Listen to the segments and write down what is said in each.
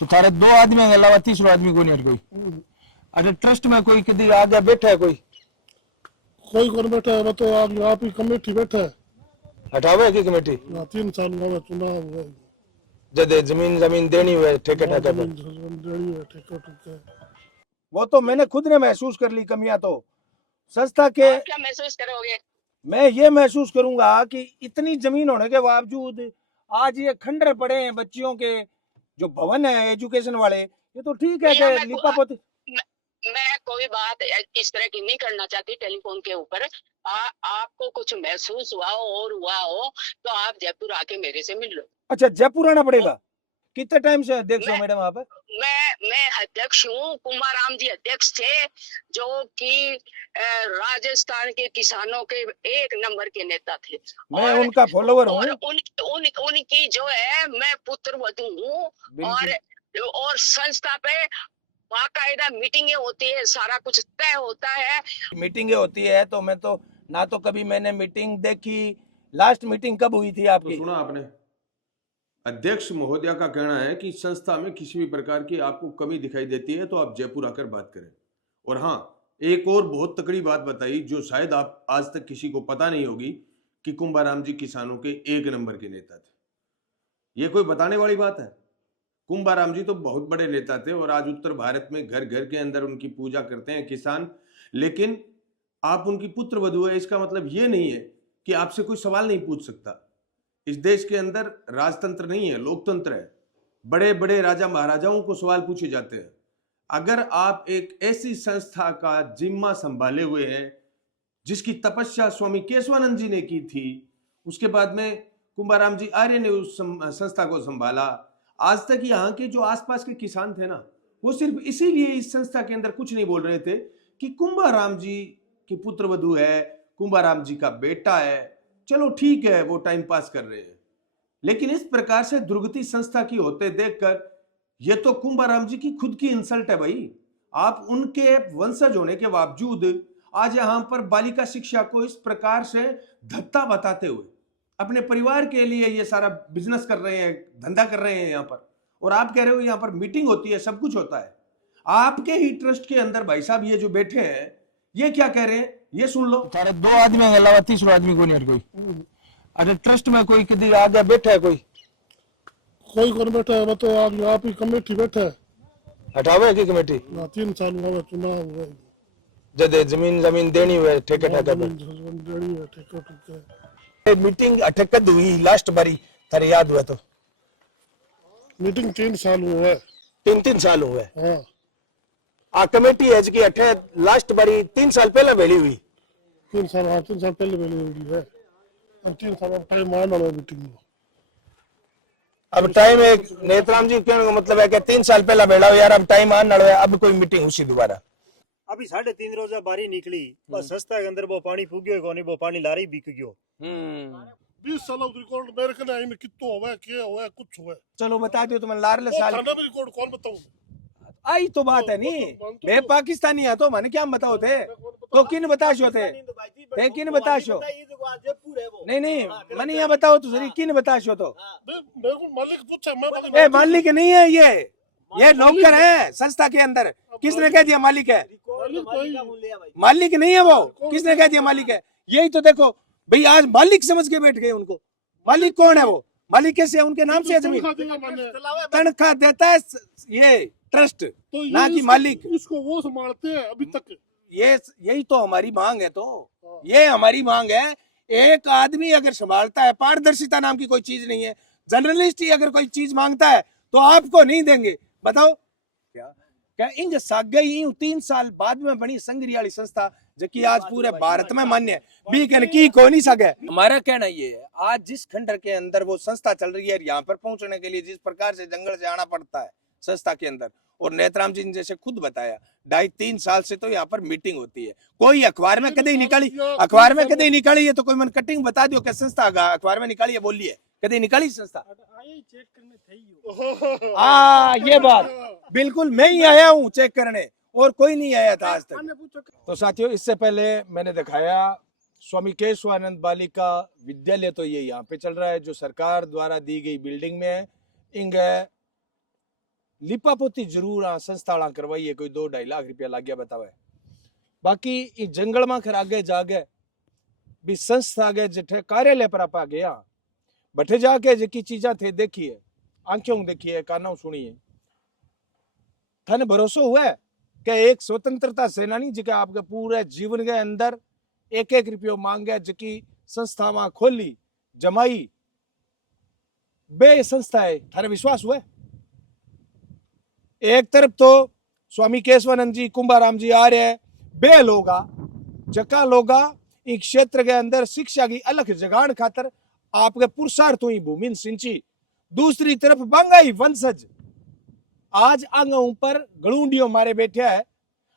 तो थारे दो आदमी के अलावा तीसरा आदमी कोई नहीं कोई? अच्छा, ट्रस्ट में कोई किधर आगे बैठा है? कोई कौन बैठा है? तो आप ही कमेटी बैठा है। हटावे की कमेटी? 3 साल हुआ चुनाव हुआ। जब जमीन जमीन देनी हुए ठेके ठाके पे, वो तो मैंने खुद ने महसूस कर ली कमियां। तो संस्था के आप क्या महसूस करोगे? मैं ये महसूस करूंगा कि इतनी जमीन होने के बावजूद आज ये खंडर पड़े हैं बच्चियों के जो भवन है एजुकेशन वाले। ये तो ठीक है भैया, कि लिपा पोती। मैं कोई बात इस तरह की नहीं करना चाहती टेलीफोन के ऊपर। आपको कुछ महसूस हुआ हो और हुआ हो तो आप जयपुर आके मेरे से मिल लो। अच्छा, जयपुर आना पड़ेगा? कितने टाइम से अध्यक्ष हो मैं मैडम आप? मैं अध्यक्ष हूँ। कुमाराम जी अध्यक्ष थे, जो कि राजस्थान के किसानों के 1 नंबर के नेता थे। मैं उनका फॉलोवर हूँ। और उनकी जो है मैं पुत्र वधू हूँ। और संस्था पे बाकायदा मीटिंगें होती है, सारा कुछ तय होता है। मीटिंगें होती है तो मैं तो ना तो कभी मैंने मीटिंग देखी। लास्ट मीटिंग कब हुई थी आपकी? तो सुना आपने, अध्यक्ष महोदया का कहना है कि संस्था में किसी भी प्रकार की आपको कमी दिखाई देती है तो आप जयपुर आकर बात करें। और हाँ, एक और बहुत तकड़ी बात बताई जो शायद आप आज तक किसी को पता नहीं होगी कि कुंभाराम जी किसानों के 1 नंबर के नेता थे। ये कोई बताने वाली बात है? कुंभाराम जी तो बहुत बड़े नेता थे और आज उत्तर भारत में घर घर के अंदर उनकी पूजा करते हैं किसान। लेकिन आप उनकी पुत्र वधू है, इसका मतलब ये नहीं है कि आपसे कोई सवाल नहीं पूछ सकता। इस देश के अंदर राजतंत्र नहीं है, लोकतंत्र है। बड़े बड़े राजा महाराजाओं को सवाल पूछे जाते हैं। अगर आप एक ऐसी संस्था का जिम्मा संभाले हुए हैं जिसकी तपस्या स्वामी केशवानंद जी ने की थी, उसके बाद में कुंभाराम जी आर्य ने उस संस्था को संभाला। आज तक यहाँ के जो आसपास के किसान थे ना, वो सिर्फ इसीलिए इस संस्था के अंदर कुछ नहीं बोल रहे थे कि कुंभाराम जी की पुत्र वधू है, कुंभाराम जी का बेटा है, चलो ठीक है, वो टाइम पास कर रहे हैं। लेकिन इस प्रकार से दुर्गति संस्था की होते देखकर ये तो कुंभाराम जी की खुद की इंसल्ट है भाई। आप उनके वंशज होने के बावजूद आज यहां पर बालिका शिक्षा को इस प्रकार से धत्ता बताते हुए अपने परिवार के लिए ये सारा बिजनेस कर रहे हैं, धंधा कर रहे हैं यहां पर। और आप कह रहे हो यहां पर मीटिंग होती है, सब कुछ होता है। आपके ही ट्रस्ट के अंदर भाई साहब ये जो बैठे हैं ये क्या कह रहे हैं, ये सुन लो। थारे दो आदमी के अलावा तीसरा आदमी कोई नहीं कोई? अच्छा, ट्रस्ट में कोई किधर आगे बैठा है? कोई कौन बैठा है? तो आप ही कमेटी बैठा है। हटावे की कमेटी? 3 साल हुआ चुनाव हुआ। जब जमीन जमीन देनी हुए ठेके ठाके पे, मीटिंग अटकद हुई लास्ट बारी थारे याद हुआ तो? मीटिंग 3 साल हुआ है। 3 साल हुए? हाँ, आ कमेटी है जी अठे लास्ट बारी 3 साल पहले भेली हुई। 3 साल, हाँ 3 साल पहले पहले हुई है। अब 3 साल अब टाइम आने वाला है मीटिंग में। अब टाइम है नेत्राम जी, कहने का मतलब है कि 3 साल पहले भेड़ा हो यार, अब टाइम आने वाला है, अब कोई मीटिंग उसी दोबारा। अभी 3.5 रोजा बारी निकली, बस संस्था के अंदर वो पानी फूगियो कोनी, वो पानी लारी बिक गयो। 20 साल रिकॉर्ड मेरे कने आई में कितो हुआ है, क्या हुआ है, कुछ हुआ है। चलो बता दियो तुम्हें लारले वो साल खाना भी रिकॉर्ड कौन बताऊं? आई तो बात है नहीं, मैं पाकिस्तानी है तो मैंने क्या बताओ थे तो किन बताशो थे किन बताशो? नहीं नहीं, मैंने यहाँ बताओ तो सही, किन बताशो तो? मेरे को मालिक पूछा, मैं मालिक नहीं है ये नौकर है संस्था के अंदर। किसने कह दिया मालिक है? मालिक नहीं है वो, किसने कह दिया मालिक है? यही तो देखो भाई, आज मालिक समझ के बैठ गए उनको। मालिक कौन है वो? मालिक कैसे है? उनके नाम से है जमीन, तनख्वाह देता है ये ट्रस्ट, तो ना कि मालिक। इसको वो संभालते हैं अभी तक। यही तो हमारी मांग है। तो ये हमारी मांग है, एक आदमी अगर संभालता है, पारदर्शिता नाम की कोई चीज नहीं है। जर्नलिस्ट ही अगर कोई चीज मांगता है तो आपको नहीं देंगे। बताओ क्या इंज साग गई 3 साल बाद में बनी संगरी वाली संस्था, जबकि आज पूरे भारत में मान्य है, बीकन की को नहीं सके। हमारा कहना ये है, आज जिस खंडर के अंदर वो संस्था चल रही है, यहाँ पर पहुंचने के लिए जिस प्रकार से जंगल से आना पड़ता है संस्था के अंदर, और नेत्राम जी ने जैसे खुद बताया 2.5-3 साल से तो यहाँ पर मीटिंग होती है। कोई अखबार में कदे निकाली? अखबार में कदे निकाली है तो कोई मन कटिंग बता दियो कि संस्था अखबार में निकाली है, बोलिए कदे निकाली संस्था? ये बात बिल्कुल मैं ही आया हूँ चेक करने, और कोई नहीं आया था आज तक। तो साथियों, इससे पहले मैंने दिखाया स्वामी केशवानंद बालिका विद्यालय, तो ये यहाँ पे चल रहा है जो सरकार द्वारा दी गई बिल्डिंग में है। इंग लिपापोती जरूर आ संस्था वाला करवाई है, कोई 2-2.5 लाख रुपया लग गया बतावे। बाकी इस जंगल में खर आगे जागे भी संस्था आगे जिठे कार्यालय पर आप गया बठे जाके जिकी चीजा थे देखिए, आंखों देखिए, कानों सुनिए, थाने भरोसा हुआ है कि एक स्वतंत्रता सेनानी जिके आपके पूरे जीवन के अंदर एक एक रुपयो मांगे जिकी संस्था वहां खोली जमाई बे संस्था है, थाने विश्वास हुआ है? एक तरफ तो स्वामी केशवानंद जी कुंभाराम जी आ रहे हैं, बे लोगा जका लोगा इस क्षेत्र के अंदर शिक्षा की अलग जगाड़ खातर आपके पुरुषार्थों ही भूमि सिंची। दूसरी तरफ बंगाई वंशज आज आंग ऊपर गलूंडियों मारे बैठे है।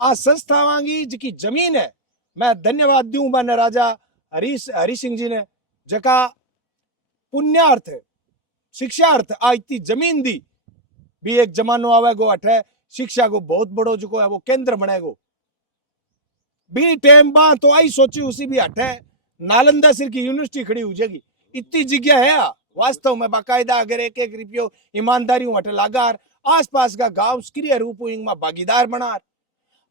आ संस्थावां की जिकी जमीन है, मैं धन्यवाद दूं बन राजा हरि सिंह जी ने जका पुण्यार्थ शिक्षार्थ आ इतनी जमीन दी भी एक जमानो आवेगो अठे शिक्षा को बहुत बड़ो जो है वो केंद्र बनेगो भी टाइम बाद तो आई सोची उसी भी हटे नालंदा सिर की यूनिवर्सिटी खड़ी हो जाएगी। इतनी जगह है वास्तव में बाकायदा अगर एक एक रुपयो ईमानदारी हटे लागार आसपास का गांव सक्रिय रूप में भागीदार बनार।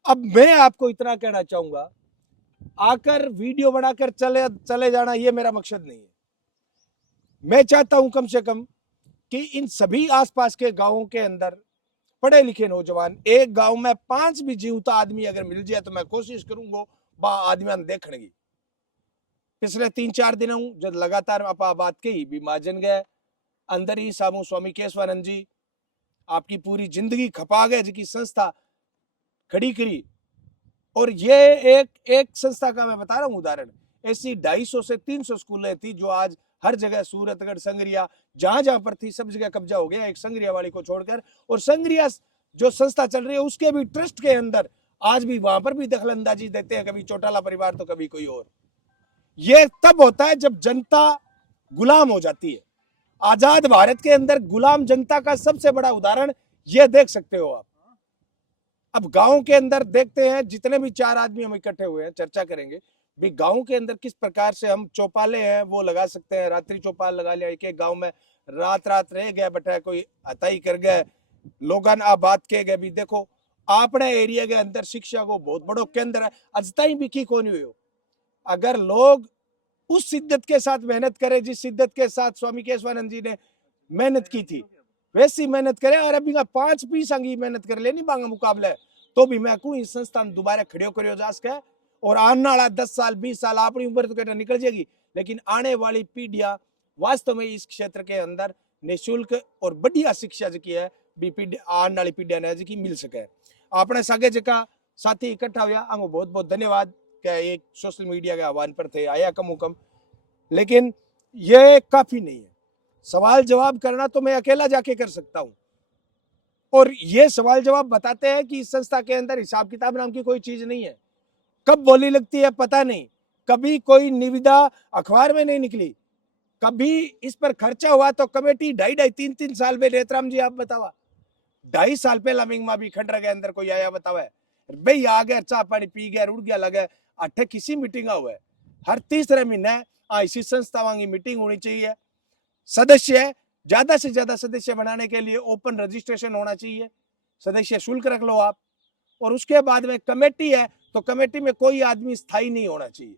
अब मैं आपको इतना कहना चाहूंगा, आकर वीडियो बनाकर चले जाना ये मेरा मकसद नहीं है। मैं चाहता हूं कम से कम कि इन सभी आसपास के गांवों के अंदर पढ़े लिखे नौजवान, एक गांव में 5 भी जीवता आदमी अगर मिल जाए तो मैं कोशिश करूंगा बा आदमी देखने की। पिछले 3-4 दिनों जब लगातार आप बात कही भी महाजन गए अंदर ही सामू स्वामी केशवानंद जी आपकी पूरी जिंदगी खपा गए जिकी संस्था खड़ी करी। और ये एक संस्था का मैं बता रहा हूं उदाहरण, ऐसी 250 से 300 स्कूलें थी जो आज हर जगह सूरतगढ़ संगरिया जहां जहां पर थी सब जगह कब्जा हो गया एक संगरिया वाली को छोड़कर। और संगरिया जो संस्था चल रही है उसके भी ट्रस्ट के अंदर आज भी वहां पर भी दखल अंदाजी देते हैं, कभी चौटाला परिवार तो कभी कोई और। ये तब होता है जब जनता गुलाम हो जाती है। आजाद भारत के अंदर गुलाम जनता का सबसे बड़ा उदाहरण ये देख सकते हो आप। अब गांव के अंदर देखते हैं जितने भी 4 आदमी हम इकट्ठे हुए हैं चर्चा करेंगे भी गांव के अंदर किस प्रकार से हम चौपाले हैं वो लगा सकते हैं। रात्रि चौपाल लगा लिया, एक एक गांव में रात रह गया बैठा कोई अताई कर गए लोगन आ बात के गए भी देखो अपने एरिया के अंदर शिक्षा को बहुत बड़ो केंद्र है अजताई भी की कौन हुए हो। अगर लोग उस शिद्दत के साथ मेहनत करें जिस शिद्दत के साथ स्वामी केशवानंद जी ने मेहनत की थी वैसी मेहनत करे और अभी 5 पीस अंगी मेहनत कर लेनी बांगा मुकाबले तो भी मैं कहूँ इस संस्थान दोबारा खड़ियो करियो जा सके। और आने वाला 10 साल 20 साल अपनी उम्र तो कहना निकल जाएगी लेकिन आने वाली पीढ़ियां वास्तव में इस क्षेत्र के अंदर निःशुल्क और बढ़िया शिक्षा जी है आने वाली पीढ़िया ने जी मिल सके। अपने सगे जगह साथी इकट्ठा हुआ अंगो बहुत बहुत धन्यवाद क्या एक सोशल मीडिया के आह्वान पर थे आया कम लेकिन ये काफी नहीं है। सवाल जवाब करना तो मैं अकेला जाके कर सकता हूं और ये सवाल जवाब बताते हैं कि इस संस्था के अंदर हिसाब किताब नाम की कोई चीज नहीं है। कब बोली लगती है पता नहीं, कभी कोई निविदा अखबार में नहीं निकली, कभी इस पर खर्चा हुआ तो कमेटी 2.5-3 साल में रेतराम जी आप बतावा 2.5 साल पहला मिंगमा भी खंडर के अंदर कोई आया बतावा भाई आ गया चाह पानी पी गया उड़ गया लगे अठे किसी मीटिंग हुआ है। हर तीसरे महीने इसी संस्थावां की मीटिंग होनी चाहिए। सदस्य ज्यादा से ज्यादा सदस्य बनाने के लिए ओपन रजिस्ट्रेशन होना चाहिए, सदस्य शुल्क रख लो आप। और उसके बाद में कमेटी है तो कमेटी में कोई आदमी स्थायी नहीं होना चाहिए,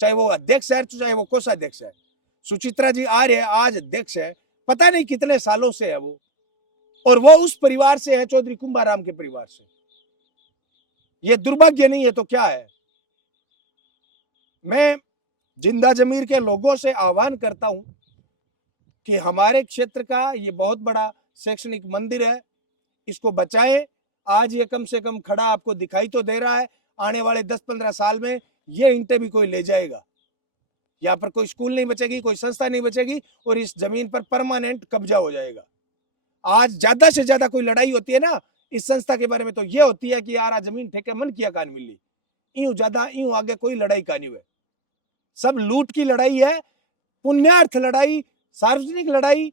चाहे वो अध्यक्ष है चाहे वो कोषाध्यक्ष है। सुचित्रा जी आ रहे हैं आज अध्यक्ष है, पता नहीं कितने सालों से है वो, और वो उस परिवार से है चौधरी कुंभाराम के परिवार से। ये दुर्भाग्य नहीं है तो क्या है। मैं जिंदा जमीर के लोगों से आह्वान करता हूं कि हमारे क्षेत्र का ये बहुत बड़ा शैक्षणिक मंदिर है, इसको बचाएं। आज ये कम से कम खड़ा आपको दिखाई तो दे रहा है, आने वाले 10-15 साल में ये ईंटें भी कोई ले जाएगा। यहाँ पर कोई स्कूल नहीं बचेगी, कोई संस्था नहीं बचेगी और इस जमीन पर परमानेंट कब्जा हो जाएगा। आज ज्यादा से ज्यादा कोई लड़ाई होती है ना इस संस्था के बारे में तो ये होती है कि यार जमीन ठेके मन किया कान मिली, यूं ज्यादा यूं आगे कोई लड़ाई कानी हुए। सब लूट की लड़ाई है, पुण्यार्थ लड़ाई, सार्वजनिक लड़ाई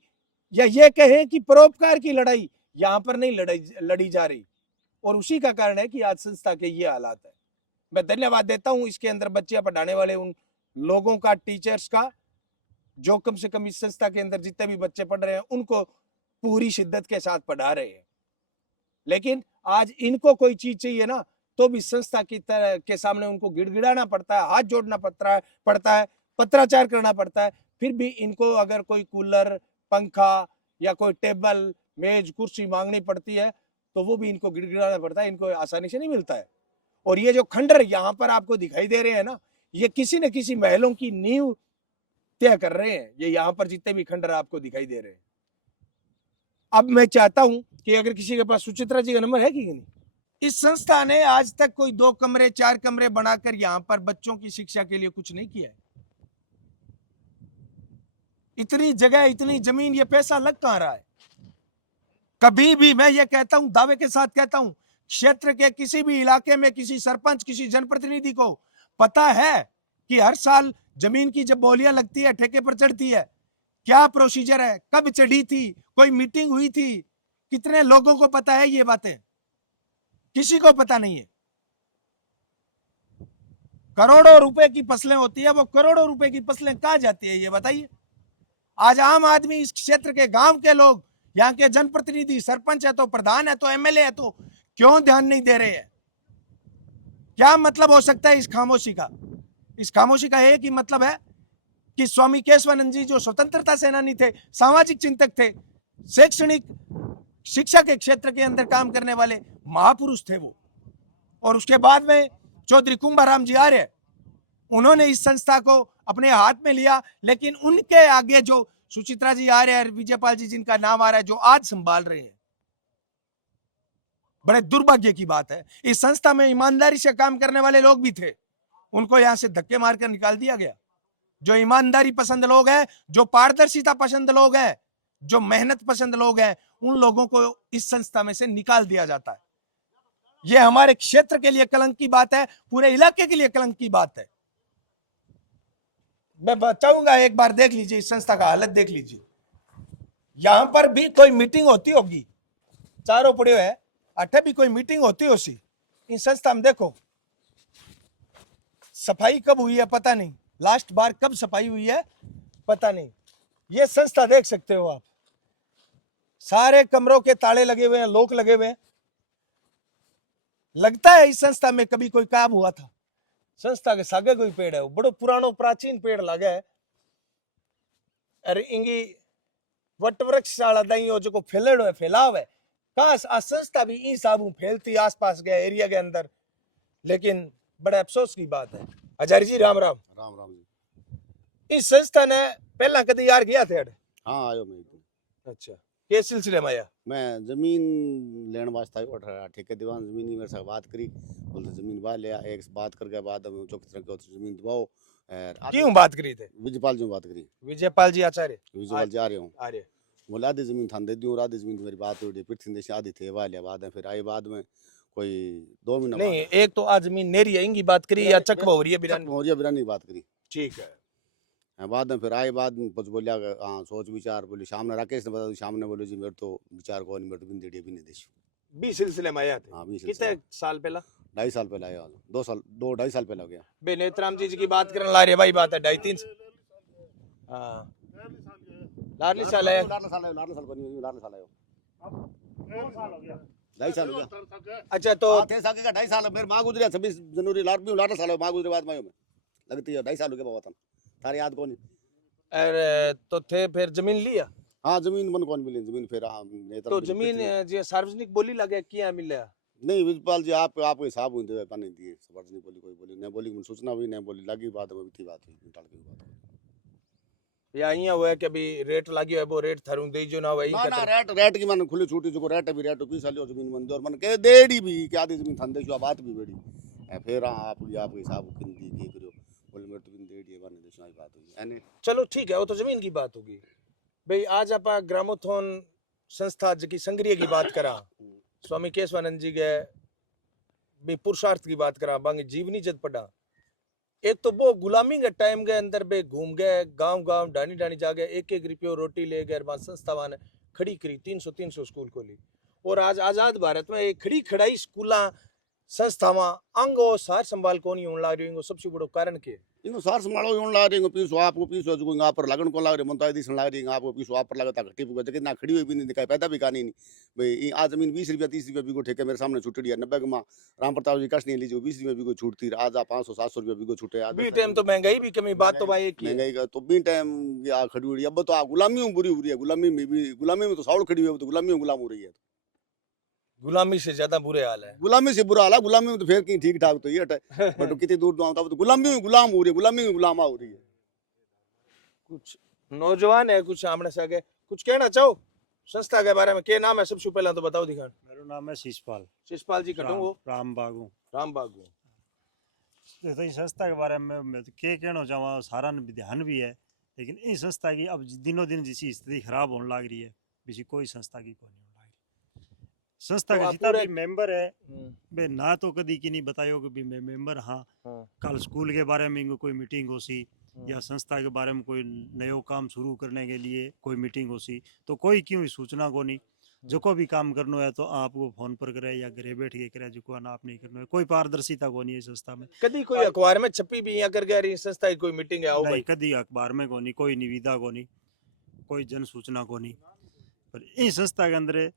या ये कहे कि परोपकार की लड़ाई यहाँ पर नहीं लड़ी जा रही। और उसी का कारण है कि आज संस्था के ये हालात है। मैं धन्यवाद देता हूं इसके अंदर बच्चे पढ़ाने वाले उन लोगों का, टीचर्स का, जो कम से कम इस संस्था के अंदर जितने भी बच्चे पढ़ रहे हैं उनको पूरी शिद्दत के साथ पढ़ा रहे हैं। लेकिन आज इनको कोई चीज चाहिए ना तो भी संस्था की तरह के सामने उनको गिड़गिड़ाना पड़ता है, हाथ जोड़ना पड़ता है, पत्राचार करना पड़ता है। फिर भी इनको अगर कोई कूलर, पंखा या कोई टेबल, मेज, कुर्सी मांगनी पड़ती है तो वो भी इनको गिड़गिड़ाना पड़ता है, इनको आसानी से नहीं मिलता है। और ये जो खंडर यहाँ पर आपको दिखाई दे रहे हैं ना, ये किसी न किसी महलों की नींव तय कर रहे हैं। ये यहाँ पर जितने भी खंडर आपको दिखाई दे रहे हैं। अब मैं चाहता हूं कि अगर किसी के पास सुचित्रा जी का नंबर है कि नहीं। इस संस्था ने आज तक कोई 2 कमरे 4 कमरे बनाकर यहाँ पर बच्चों की शिक्षा के लिए कुछ नहीं किया है। इतनी जगह, इतनी जमीन, ये पैसा लग कहां रहा है? कभी भी मैं ये कहता हूं, दावे के साथ कहता हूं, क्षेत्र के किसी भी इलाके में किसी सरपंच, किसी जनप्रतिनिधि को पता है कि हर साल जमीन की जब बोलियां लगती है, ठेके पर चढ़ती है, क्या प्रोसीजर है, कब चढ़ी थी, कोई मीटिंग हुई थी, कितने लोगों को पता है ये बातें? किसी को पता नहीं है। करोड़ों रुपए की फसलें होती है, वो करोड़ों रुपए की फसलें कहां जाती है ये बताइए। आज आम आदमी, इस क्षेत्र के गांव के लोग, यहाँ के जनप्रतिनिधि, सरपंच है तो प्रधान है तो एमएलए है तो क्यों ध्यान नहीं दे रहे हैं? क्या मतलब हो सकता है इस खामोशी का? इस खामोशी का एक ही मतलब है कि स्वामी केशवानंद जी जो स्वतंत्रता सेनानी थे, सामाजिक चिंतक थे, शैक्षणिक शिक्षा के क्षेत्र के अंदर काम करने वाले महापुरुष थे वो। और उसके बाद में चौधरी कुंभाराम जी आर्य, उन्होंने इस संस्था को अपने हाथ में लिया। लेकिन उनके आगे जो सुचित्रा जी आर्य और विजयपाल जी जिनका नाम आ रहा है, जो आज संभाल रहे हैं, बड़े दुर्भाग्य की बात है। इस संस्था में ईमानदारी से काम करने वाले लोग भी थे, उनको यहां से धक्के मारकर निकाल दिया गया। जो ईमानदारी पसंद लोग हैं, जो पारदर्शिता पसंद लोग हैं, जो मेहनत पसंद लोग हैं, उन लोगों को इस संस्था में से निकाल दिया जाता है। यह हमारे क्षेत्र के लिए कलंक की बात है, पूरे इलाके के लिए कलंक की बात है। मैं बताऊंगा, एक बार देख लीजिए इस संस्था का हालत देख लीजिए। यहां पर भी कोई मीटिंग होती होगी, चारों पड़े है, अठे भी कोई मीटिंग होती होगी। इन संस्था में देखो सफाई कब हुई है पता नहीं, लास्ट बार कब सफाई हुई है पता नहीं। ये संस्था देख सकते हो आप, सारे कमरों के ताले लगे हुए हैं, लॉक लगे हुए हैं। लगता है इस संस्था में कभी कोई काम हुआ था। संस्था के सागे कोई पेड़ है, बड़ो पुरानो प्राचीन पेड़ लगे है। अरे इंगी वट वृक्ष वाला दही हो जो फैलेड़ो है, फैलाव है। काश आ संस्था भी इन साबू फैलती आसपास के एरिया के अंदर। लेकिन बड़े अफसोस की बात है। हजारी जी राम राम। राम राम जी। इस संस्था ने पहला कभी यार गया थे? हाँ आयो मैं। अच्छा, ये सिलसिले में आया? मैं जमीन लेने वास्ते आयो, ठेके दीवान जमीन की मेरे से बात करी, बोलते जमीन बा लिया। एक बात करके बाद में जो तरह के जमीन दबाओ। क्यों बात करी थे? विजयपाल जी बात करी। विजयपाल जी आचार्य? विजयपाल जी आ रहे हूँ। आर्य बोले आधी जमीन थान दे दूँ, आधी जमीन मेरी बात हुई, पृथ्वी देश आधी थे वा लिया। बाद में फिर आई, बाद में कोई 2 महीना नहीं, एक तो आज जमीन नेरी है इंगी बात करी या चकवा हो रही है बिरानी? मोरिया बिरानी की बात करी। ठीक है। बाद में फिर आए, बाद में कुछ बोलिया हाँ सोच विचार बोली। शाम ने राकेश ने बताया, शाम ने बोले जी मेरे तो विचार को नहीं, मेरे तो बिन देड़ी भी नहीं देश। 20 सिलसिले में आया थे? हाँ 20 कितने साल पहला? 2.5 साल पहले आया। 2-2.5 साल पहले हो गया। बे नेत्राम जी की बात करने ला रहे भाई, बात है 2.5-3 हाँ लारली साल है। लारला साल को नहीं, लारला साल आयो। 2.5 साल हो गया। अच्छा तो थे साके का 2.5 साल मेरे मां गुजरे 26 जनवरी लारला साल मां गुजरे बाद में लगती है 2.5 साल हो गया बाबा। तारे याद को नहीं। अरे तो थे फिर जमीन लिया? हाँ जमीन मन कौन मिली जमीन फिर तो जमीन जी सार्वजनिक बोली लगे क्या मिला? नहीं विजयपाल जी आपको हिसाब हुई दे पानी दिए सार्वजनिक बोली कोई बोली नहीं, बोली सूचना भी नहीं बोली लगी। बात में थी बात निकाल की बात या અહીંયા હોય કે ભઈ રેટ લાગ્યો है वो रेट थारू देजो ना भाई। ना ना रेट की मन खुली छूटी जो रेट भी रेट 20 साल जमीन मन दे और मन के देड़ी भी कि आधी जमीन थान देशो बात भी बेड़ी फिर आपको हिसाब किन दी की करियो बोले मेरे तो बिन देड़ी बने देशो आई बात हुई यानी। चलो ठीक है, वो तो जमीन की बात होगी भाई। आज आप ग्रामोथोन संस्था की संग्रिय की बात करा, स्वामी केशवानंद जी के भी पुरुषार्थ की बात करा, बाकी जीवनी जद पढ़ा। एक तो वो गुलामी के टाइम के अंदर बे घूम गए गांव गांव डानी डानी जा गए, 1-1 रुपये रोटी ले गए, संस्था ने खड़ी करी 300 स्कूल खोली। और आज आजाद भारत में एक खड़ी खड़ाई स्कूल संस्थावां अंग और सार संभाल को नहीं होने लग रही। सबसे बड़ो कारण के इनको सार संभालो यूं ला रही पीसो आपको पीसो जो यहाँ पर लगन को ला रही मनता दिसन ला रही आपको पीसो आप पर लगता घटी पुगा जगह ना खड़ी हुई भी नहीं दिखाई पैदा भी कहानी नहीं भाई आज जमीन 20 रुपया 30 रुपया बीघो ठेके मेरे सामने छुट्टी है 90 में राम प्रताप जी कष्ट नहीं लीजिए 20 रुपया बीघो छूटती आज आप 500 700 रुपया बीघो छूटे आज बी टाइम तो महंगाई भी कमी, बात तो भाई एक ही है। महंगाई का तो भी टाइम खड़ी हुई है अब तो गुलामी में बुरी हो रही है गुलामी में तो साउल खड़ी हुई है तो गुलामी में गुलाम हो रही है गुलामी से ज्यादा बुरे हाल है। गुलामी से बुरा हाल है गुलामी में तो फिर कहीं ठीक ठाक तो ये बट कितनी दूर तो आता तो गुलामी में गुलाम हो रही है गुलामी में गुलामा हो रही है। कुछ नौजवान है, कुछ सामने से आगे कुछ कहना चाहो संस्था के बारे में? क्या नाम है सबसे पहला तो बताओ दिखान। मेरा नाम है शिषपाल शिषपाल जी कटो वो राम बागू। राम बागू। तो इस संस्था के बारे में मैं तो क्या कहना चाहूँगा, सारा ध्यान भी है लेकिन इस संस्था की अब दिनों दिन जिसी स्थिति खराब होने लग रही है किसी कोई संस्था की कोई नहीं होने लग रही। संस्था तो का आप जितना पूरे- भी मेंबर है बे ना तो कदी की नहीं बतायो कि भी मैं मेंबर हाँ कल स्कूल के बारे में कोई मीटिंग हो सी या संस्था के बारे में कोई नयो काम शुरू करने के लिए कोई मीटिंग हो सी तो कोई क्यों सूचना को नहीं जो को भी काम करना है तो आपको फोन पर करे या घरे बैठ के करे जो को ना आप नहीं करना है कोई पारदर्शिता को नहीं है संस्था में। कदी कोई अखबार में छपी भी यहाँ कर गया रही संस्था की कोई मीटिंग है आओ नहीं भाई? कदी अखबार में को नहीं कोई निविदा को नहीं कोई जन सूचना को नहीं पर इस संस्था के अंदर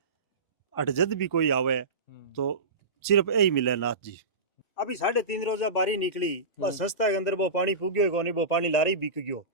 अट जद भी कोई आवे तो सिर्फ यही मिले नाथ जी। अभी 3.5 रोजा बारी निकली और संस्था के अंदर वो पानी फूगियो को नहीं वो पानी लारी बिक गयो